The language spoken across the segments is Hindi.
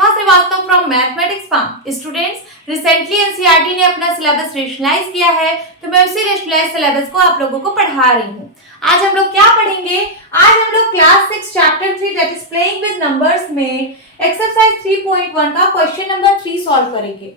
Shifa Srivastava from mathematics form. Students, recently NCERT ने अपना सिलेबस रेशनलाइज किया है, तो मैं उसी रेशनलाइज सिलेबस को आप लोगों को पढ़ा रही हूँ। आज हम लोग क्या पढ़ेंगे? आज हम लोग class 6 chapter 3 that is playing with numbers में एक्सरसाइज 3.1 का क्वेश्चन नंबर 3 सॉल्व करेंगे।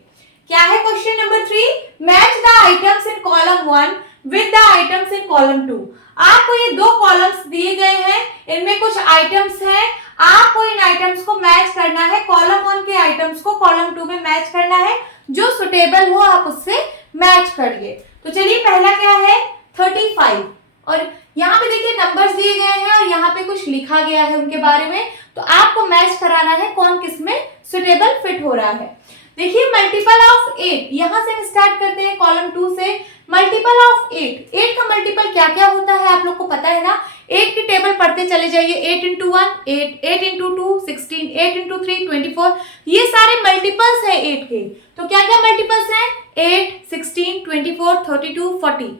क्या है question number 3? Match the items in column 1 with the items in column 2। आपको ये दो कॉलम्स दिए गए हैं, इनमें कुछ आइटम्स हैं, आपको इन आइटम्स को मैच करना है। कॉलम 1 के आइटम्स को कॉलम 2 में मैच करना है, जो सुटेबल हो आप उससे मैच करिए। तो चलिए, पहला क्या है? 35। और यहाँ पे देखिए नंबर्स दिए गए हैं और यहाँ पे कुछ लिखा गया है उनके बारे में, तो आपको मैच कराना है कौन किस में सुटेबल फिट हो रहा है। देखिए, मल्टीपल ऑफ 8, यहां से हम स्टार्ट करते हैं कॉलम 2 से। मल्टीपल ऑफ 8 का मल्टीपल क्या क्या होता है आप लोग को पता है ना? 8 की टेबल पढ़ते चले जाइए। 8 इंटू 1 8, 8 इंटू 2 16, 8 इंटू 3 24। ये सारे मल्टीपल्स है 8 के। तो क्या क्या मल्टीपल्स हैं? 8, 16, 24, 32, 40।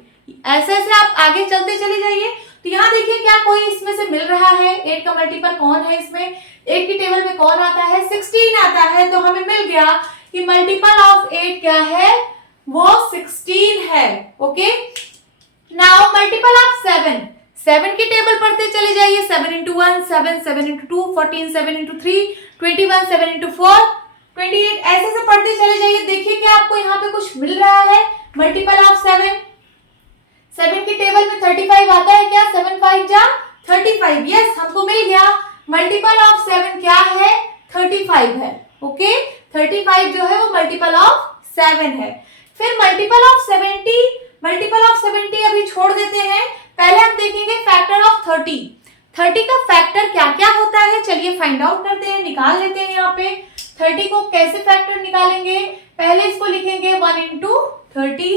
ऐसे ऐसे आप आगे चलते चले जाइए। तो यहाँ देखिए, क्या कोई इसमें से मिल रहा है? 8 का मल्टीपल कौन है इसमें? 8 की टेबल में कौन आता है? 16 आता है। तो हमें मिल गया कि मल्टीपल ऑफ 8 क्या है? वो 16 है। ओके, नाउ मल्टीपल ऑफ 7 की टेबल पढ़ते चले जाइए। 7 इंटू 1 7, 7 इंटू 2 14, 7 इंटू 3 21, 7 इंटू 4 28। ऐसे से पढ़ते चले जाइए। देखिए क्या आपको यहाँ पे कुछ मिल रहा है? मल्टीपल ऑफ 7 की टेबल में 35 आता है क्या? 7 5 जा 35। यस, हमको मिल गया। मल्टीपल ऑफ 7 क्या है? 35 है। ओके, 35 जो है वो मल्टीपल ऑफ 7 है। फिर मल्टीपल ऑफ 70 अभी छोड़ देते हैं। पहले हम देखेंगे फैक्टर ऑफ 30 का फैक्टर क्या क्या होता है। चलिए फाइंड आउट करते हैं, निकाल लेते हैं। यहाँ पे 30 को कैसे फैक्टर निकालेंगे? पहले इसको लिखेंगे 1 इंटू 30,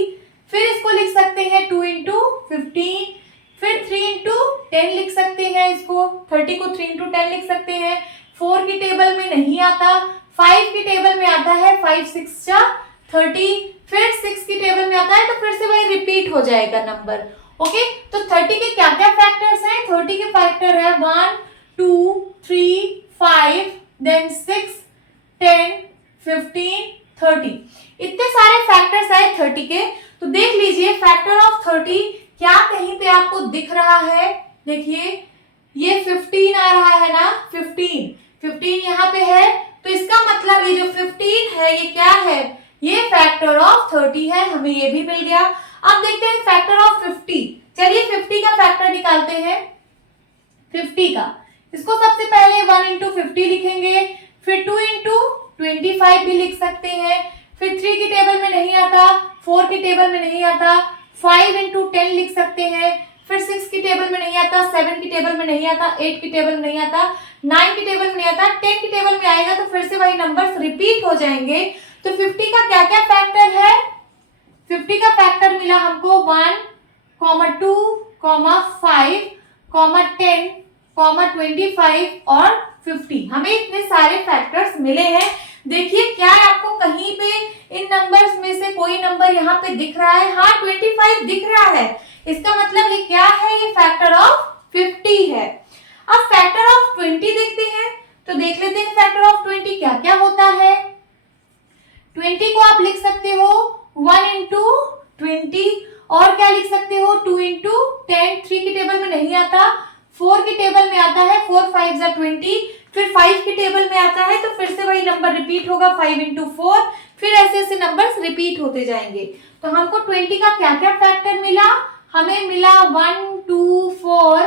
फिर इसको लिख सकते हैं 2 इंटू 15, फिर 3 इंटू 10 लिख सकते हैं। इसको 30 को 3 इंटू 10 लिख सकते हैं। 4 की टेबल में नहीं आता, 5 की टेबल में आता है। 5 6 जा 30, फिर 6 की टेबल में आता है, तो फिर से वही रिपीट हो जाएगा नंबर। ओके, तो 30 के क्या क्या फैक्टर्स हैं? 30 के फैक्टर है 1 2 3 5, देन 6 10 15 30। इतने सारे फैक्टर्स आए 30 के। तो देख लीजिए, फैक्टर ऑफ 30 क्या कहीं पे आपको दिख रहा है? देखिए, ये 15 आ रहा है ना? 15 यहाँ पे है, तो इसका मतलब ये जो 15 है ये क्या है? ये फैक्टर ऑफ 30 है। हमें ये भी मिल गया। अब देखते हैं फैक्टर ऑफ 50। चलिए 50 का फैक्टर निकालते हैं। 50 का, इसको सबसे पहले 1 इंटू 50 लिखेंगे, फिर 2 इंटू 25 भी लिख सकते हैं। फिर 3 की टेबल में नहीं आता, 4 की टेबल में नहीं आता, 5 इंटू 10 लिख सकते हैं। फिर 6 की टेबल में नहीं आता, 7 की टेबल में नहीं आता, 8 की टेबल में नहीं आता, 9 की टेबल में नहीं आता, 10 की टेबल में आएगा, तो फिर से वही नंबर्स रिपीट हो जाएंगे। तो 50 का क्या क्या फैक्टर है? 50 का फैक्टर मिला हमको 1, 2, 5, 10, 25 और 50। हमें इतने सारे फैक्टर्स मिले हैं। देखिए, क्या आपको कहीं पे इन नंबर्स में से कोई नंबर यहाँ पे दिख रहा है? हाँ, 25 दिख रहा है। इसका मतलब ये क्या है? ये फैक्टर ऑफ 50 है। अब फैक्टर ऑफ 20 देखते हैं। तो देख लेते हैं फैक्टर ऑफ 20 क्या क्या होता है। 20 को आप लिख सकते हो 1 इंटू 20, और क्या लिख सकते हो? 2 इंटू 10। 3 की टेबल में नहीं आता, 4 की टेबल में आता है। 4 5 जा 20, फिर 5 की टेबल में आता है, तो फिर से वही नंबर रिपीट होगा 5 इंटू 4। फिर ऐसे ऐसे नंबर्स रिपीट होते जाएंगे। तो हमको 20 का क्या क्या फैक्टर मिला? हमें मिला 1 2 4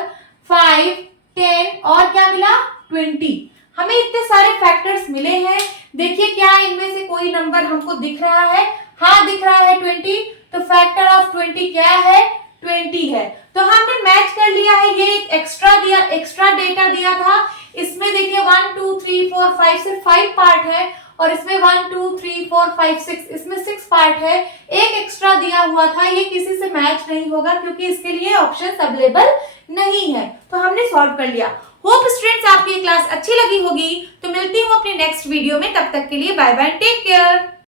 5 10 और क्या मिला? 20। हमें इतने सारे फैक्टर्स मिले हैं। देखिए, क्या इनमें से कोई नंबर हमको दिख रहा है? हाँ, दिख रहा है 20। तो फैक्टर ऑफ 20 क्या है? 20 है। तो हमने मैच कर लिया है। ये एक एक्स्ट्रा डेटा दिया था। इसमें देखिए 1 2 3 4 5 सिर्फ 5 पार्ट है, और इसमें 1 2 3 4 5 6, इसमें 6 पार्ट है। एक एक्स्ट्रा दिया हुआ था, ये किसी से मैच नहीं होगा क्योंकि इसके लिए ऑप्शंस अवेलेबल नहीं है। तो हमने सॉल्व कर लिया। होप स्टूडेंट्स आपकी क्लास अच्छी लगी होगी। तो मिलती हूँ अपनी नेक्स्ट वीडियो में। तब तक के लिए बाय बाय, टेक केयर।